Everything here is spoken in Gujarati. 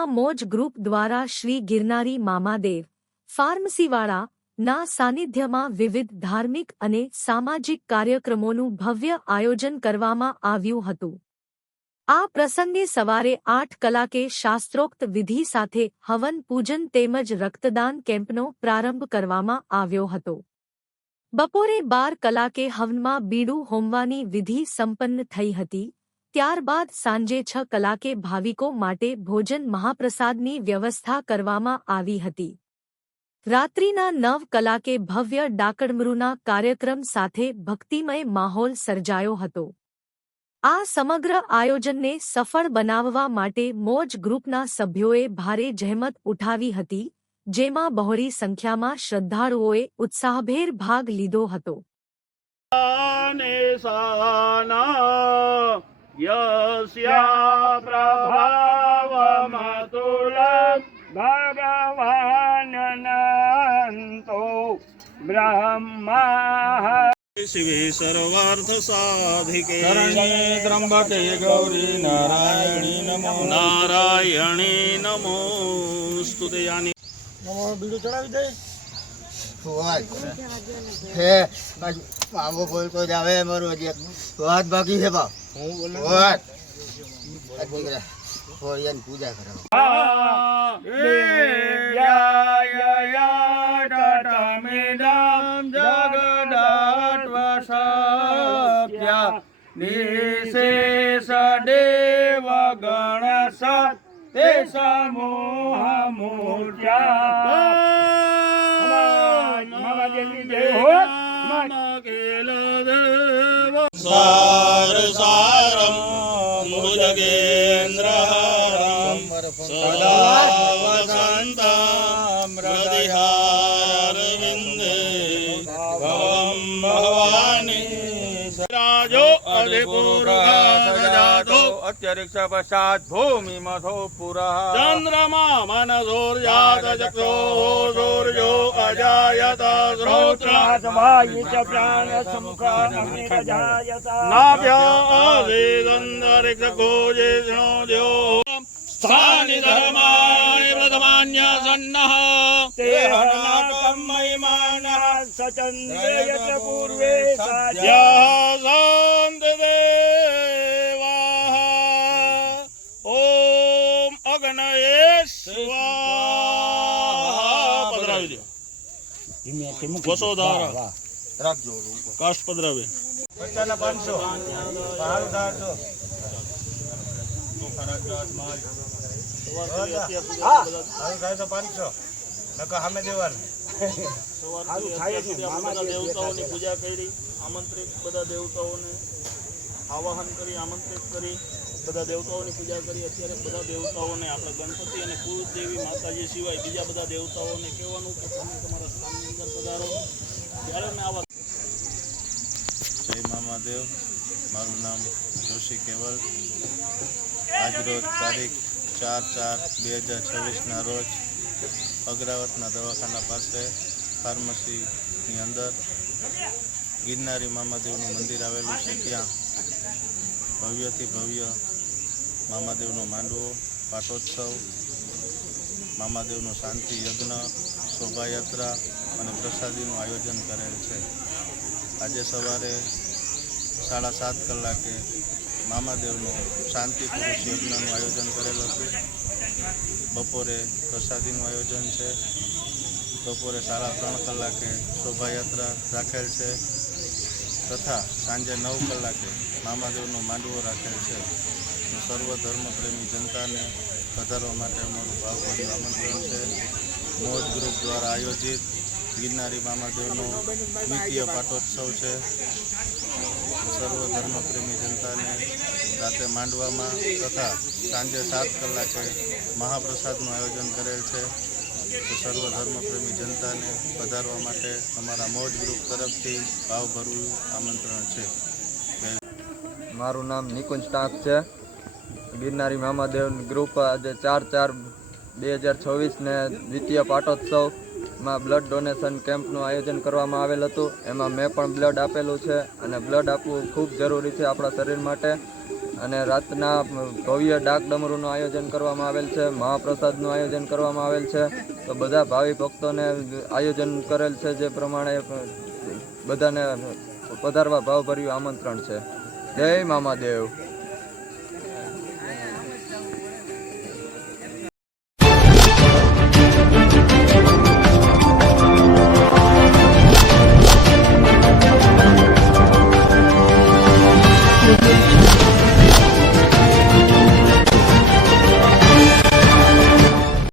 જેમાં મોજ ગ્રુપ દ્વારા શ્રી ગિરનારી મામાદેવ ફાર્મસીવાળા ના સાનિધ્યમાં વિવિધ ધાર્મિક અને સામાજિક કાર્યક્રમોનું ભવ્ય આયોજન કરવામાં આવ્યું હતું। આ પ્રસંગે સવારે 8 કલાકે શાસ્ત્રોક્ત વિધિ સાથે હવન પૂજન તેમજ રક્તદાન કેમ્પનો પ્રારંભ કરવામાં આવ્યો હતો। બપોરે 12 કલાકે હવનમાં બીડું હોમવાની વિધિ સંપન્ન થઈ હતી। ત્યારબાદ સાંજે 6 કલાકે ભાવિકો માટે ભોજન મહાપ્રસાદની વ્યવસ્થા કરવામાં આવી હતી। રાત્રિના 9 કલાકે ભવ્ય ડાકડમરૂના કાર્યક્રમ સાથે ભક્તિમય માહોલ સર્જાયો હતો। આ સમગ્ર આયોજનને સફળ બનાવવા માટે મોજ ગ્રુપના સભ્યોએ ભારે જહેમત ઉઠાવી હતી, જેમાં બહોળી સંખ્યામાં શ્રદ્ધાળુઓએ ઉત્સાહભેર ભાગ લીધો હતો। शिवे सर्वार्थ साधिके शरण्ये त्र्यंबके गौरी नारायणी नमोस्तुते। यानी बीड़ू चढ़ावी दे हे बाबू बोलतो जावे मारो जे વાત બાકી છે બા હું બોલું વાત દીકરા હોયન પૂજા કરો निशेष देव गणस ते समूह मूर्त्या सार सारम भुजगेन्द्रहारम सदा वसन्तं हृदयारविन्दे भवं भवानी राजो अधिपुरुषासजातो अत्यरिक्ष पश्चात् भूमि मथो पुरः चन्द्रमा मनसोर्जात चक्षो सूर्यो अजायत श्रोत्रात् वायुश्च प्राणसमुखाग्निरजायत नाभ्यासेदन्तरिक्षकोजेष्णोद्यो स्थानि धर्माणि प्रथमान्यसन्नः तेह नाटकं महिमानः सचन्द्रे यत्र पूर्वे यः शान्तिदेवाः ॐ अग्नये स्वाहा। पधरावी दो वसोधारा काष्ट पधरावे 500 દેવતાઓની પૂજા કરી, આમંત્રિત બધા દેવતાઓને આવાહન કરી, આમંત્રિત કરી બધા દેવતાઓની પૂજા કરી। અત્યારે બધા દેવતાઓને આપણે ગણપતિ અને કુળદેવી માતાજી સિવાય બીજા બધા દેવતાઓને કહેવાનું કે તમે તમારા સ્થાનની અંદર પધારો। ત્યારે મેં આવા જય મામાદેવ। મારું નામ જોશી કેવલ। આજરોજ તારીખ 4/4/2026ના રોજ અગ્રાવતના દવાખાના પાસે ફાર્મસીની અંદર ગિરનારી મામાદેવનું મંદિર આવેલું છે। ત્યાં ભવ્યથી ભવ્ય મામાદેવનો માંડવો, પાટોત્સવ, મામાદેવનો શાંતિ યજ્ઞ, શોભાયાત્રા અને પ્રસાદીનું આયોજન કરેલ છે। આજે સવારે 7:30 કલાકે મામાદેવનું શાંતિ પુરુષ યજ્ઞનું આયોજન કરેલ હતું। બપોરે પ્રસાદીનું આયોજન છે। બપોરે 3:30 કલાકે શોભાયાત્રા રાખેલ છે તથા સાંજે 9 કલાકે મામાદેવનો માંડવો રાખેલ છે। સર્વ ધર્મપ્રેમી જનતાને પધારવા માટે અમારું ભાવભર્યું આમંત્રણ છે। મોજ ગ્રુપ દ્વારા આયોજિત ગિરનારી મામાદેવનો દ્વિતીય પાટોત્સવ છે। સર્વ ધર્મપ્રેમી જનતાને રાતે માંડવામાં તથા સાંજે 7 કલાકે મહાપ્રસાદનું આયોજન કરેલ છે। તો સર્વ ધર્મપ્રેમી જનતાને પધારવા માટે અમારા મોજ ગ્રુપ તરફથી ભાવભર્યું આમંત્રણ છે। મારું નામ નિકુંજ ટાંક છે। ગિરનારી મામાદેવ ગ્રુપ આજે 4/4/2026 ને દ્વિતીય પાટોત્સવમાં બ્લડ ડોનેશન કેમ્પનું આયોજન કરવામાં આવેલ હતું। એમાં મેં પણ બ્લડ આપેલું છે અને બ્લડ આપવું ખૂબ જરૂરી છે આપણા શરીર માટે। અને રાતના ભવ્ય ડાક ડમરૂનું આયોજન કરવામાં આવેલ છે, મહાપ્રસાદનું આયોજન કરવામાં આવેલ છે. તો બધા ભાવિ ભક્તોને આયોજન કરેલ છે જે પ્રમાણે બધાને પધારવા ભાવભર્યું આમંત્રણ છે. જય મામાદેવ.